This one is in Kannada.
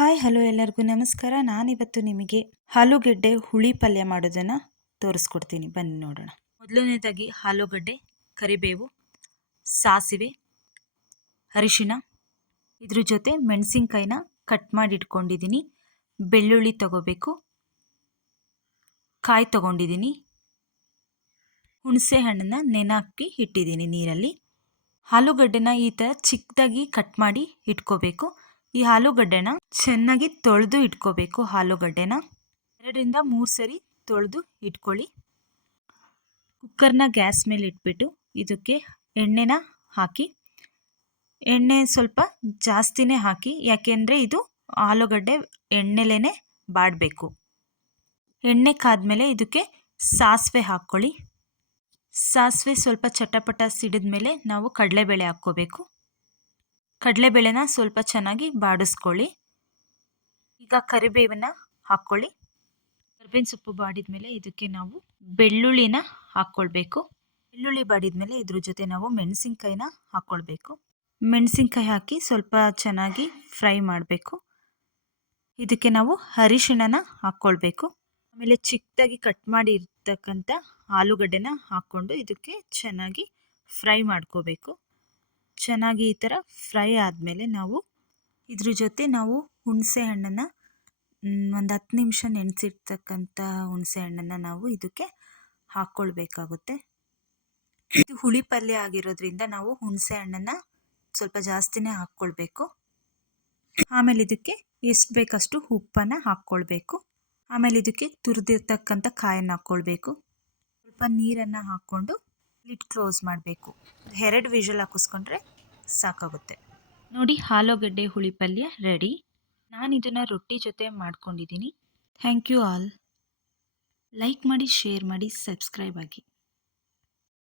ಹಾಯ್ ಹಲೋ ಎಲ್ಲರಿಗೂ ನಮಸ್ಕಾರ. ನಾನಿವತ್ತು ನಿಮಗೆ ಆಲೂಗೆಡ್ಡೆ ಹುಳಿ ಪಲ್ಯ ಮಾಡೋದನ್ನು ತೋರಿಸ್ಕೊಡ್ತೀನಿ, ಬನ್ನಿ ನೋಡೋಣ. ಮೊದಲನೇದಾಗಿ ಆಲೂಗಡ್ಡೆ, ಕರಿಬೇವು, ಸಾಸಿವೆ, ಅರಿಶಿಣ, ಇದ್ರ ಜೊತೆ ಮೆಣಸಿನ್ಕಾಯಿನ ಕಟ್ ಮಾಡಿ ಇಟ್ಕೊಂಡಿದ್ದೀನಿ. ಬೆಳ್ಳುಳ್ಳಿ ತಗೋಬೇಕು, ಕಾಯಿ ತಗೊಂಡಿದ್ದೀನಿ, ಹುಣಸೆ ಹಣ್ಣನ್ನು ನೆನೆಹಾಕಿ ಇಟ್ಟಿದ್ದೀನಿ ನೀರಲ್ಲಿ. ಆಲೂಗಡ್ಡೆನ ಈ ಥರ ಚಿಕ್ಕದಾಗಿ ಕಟ್ ಮಾಡಿ ಇಟ್ಕೋಬೇಕು. ಈ ಆಲೂಗಡ್ಡೆನ ಚೆನ್ನಾಗಿ ತೊಳೆದು ಇಟ್ಕೋಬೇಕು. ಆಲೂಗಡ್ಡೆನ 2-3 ಸರಿ ತೊಳೆದು ಇಟ್ಕೊಳ್ಳಿ. ಕುಕ್ಕರ್ನ ಗ್ಯಾಸ್ ಮೇಲೆ ಇಟ್ಬಿಟ್ಟು ಇದಕ್ಕೆ ಎಣ್ಣೆನ ಹಾಕಿ, ಎಣ್ಣೆ ಸ್ವಲ್ಪ ಜಾಸ್ತಿನೇ ಹಾಕಿ, ಯಾಕೆಂದರೆ ಇದು ಆಲೂಗಡ್ಡೆ ಎಣ್ಣೆಲೇ ಬಾಡಬೇಕು. ಎಣ್ಣೆ ಕಾದ್ಮೇಲೆ ಇದಕ್ಕೆ ಸಾಸಿವೆ ಹಾಕ್ಕೊಳ್ಳಿ. ಸಾಸಿವೆ ಸ್ವಲ್ಪ ಚಟಪಟ ಸಿಡಿದ ಮೇಲೆ ನಾವು ಕಡಲೆಬೇಳೆ ಹಾಕ್ಕೋಬೇಕು. ಕಡಲೆಬೇಳೆನ ಸ್ವಲ್ಪ ಚೆನ್ನಾಗಿ ಬಾಡಿಸ್ಕೊಳ್ಳಿ. ಈಗ ಕರಿಬೇವನ್ನ ಹಾಕ್ಕೊಳ್ಳಿ. ಕರಿಬೇವಿನ ಸೊಪ್ಪು ಬಾಡಿದ ಮೇಲೆ ಇದಕ್ಕೆ ನಾವು ಬೆಳ್ಳುಳ್ಳಿನ ಹಾಕ್ಕೊಳ್ಬೇಕು. ಬೆಳ್ಳುಳ್ಳಿ ಬಾಡಿದ ಮೇಲೆ ಇದ್ರ ಜೊತೆ ನಾವು ಮೆಣಸಿನ್ಕಾಯಿನ ಹಾಕ್ಕೊಳ್ಬೇಕು. ಮೆಣಸಿನ್ಕಾಯಿ ಹಾಕಿ ಸ್ವಲ್ಪ ಚೆನ್ನಾಗಿ ಫ್ರೈ ಮಾಡಬೇಕು. ಇದಕ್ಕೆ ನಾವು ಅರಿಶಿಣನ ಹಾಕ್ಕೊಳ್ಬೇಕು. ಆಮೇಲೆ ಚಿಕ್ಕದಾಗಿ ಕಟ್ ಮಾಡಿ ಇರ್ತಕ್ಕಂಥ ಆಲೂಗಡ್ಡೆನ ಹಾಕ್ಕೊಂಡು ಇದಕ್ಕೆ ಚೆನ್ನಾಗಿ ಫ್ರೈ ಮಾಡ್ಕೋಬೇಕು. ಚೆನ್ನಾಗಿ ಈ ಥರ ಫ್ರೈ ಆದಮೇಲೆ ನಾವು ಇದ್ರ ಜೊತೆ ನಾವು ಹುಣಸೆ ಹಣ್ಣನ್ನು ಒಂದು 10 ನಿಮಿಷ ನೆನೆಸಿರ್ತಕ್ಕಂಥ ಹುಣಸೆ ಹಣ್ಣನ್ನು ನಾವು ಇದಕ್ಕೆ ಹಾಕ್ಕೊಳ್ಬೇಕಾಗುತ್ತೆ. ಇದು ಹುಳಿ ಪಲ್ಯ ಆಗಿರೋದ್ರಿಂದ ನಾವು ಹುಣಸೆ ಹಣ್ಣನ್ನು ಸ್ವಲ್ಪ ಜಾಸ್ತಿನೇ ಹಾಕ್ಕೊಳ್ಬೇಕು. ಆಮೇಲೆ ಇದಕ್ಕೆ ಎಷ್ಟು ಬೇಕಷ್ಟು ಉಪ್ಪನ್ನು ಹಾಕ್ಕೊಳ್ಬೇಕು. ಆಮೇಲೆ ಇದಕ್ಕೆ ತುರಿದಿರ್ತಕ್ಕಂಥ ಕಾಯನ್ನು ಹಾಕ್ಕೊಳ್ಬೇಕು. ಸ್ವಲ್ಪ ನೀರನ್ನು ಹಾಕ್ಕೊಂಡು ಲಿಡ್ ಕ್ಲೋಸ್ ಮಾಡಬೇಕು. 2 ವಿಷಲ್ ಹಾಕಿಸ್ಕೊಂಡ್ರೆ ಸಾಕಾಗುತ್ತೆ. ನೋಡಿ, ಆಲೂಗಡ್ಡೆ ಹುಳಿ ಪಲ್ಯ ರೆಡಿ. ನಾನು ಇದನ್ನು ರೊಟ್ಟಿ ಜೊತೆ ಮಾಡ್ಕೊಂಡಿದ್ದೀನಿ. Thank you all. ಲೈಕ್ ಮಾಡಿ, ಶೇರ್ ಮಾಡಿ, ಸಬ್ಸ್ಕ್ರೈಬ್ ಆಗಿ.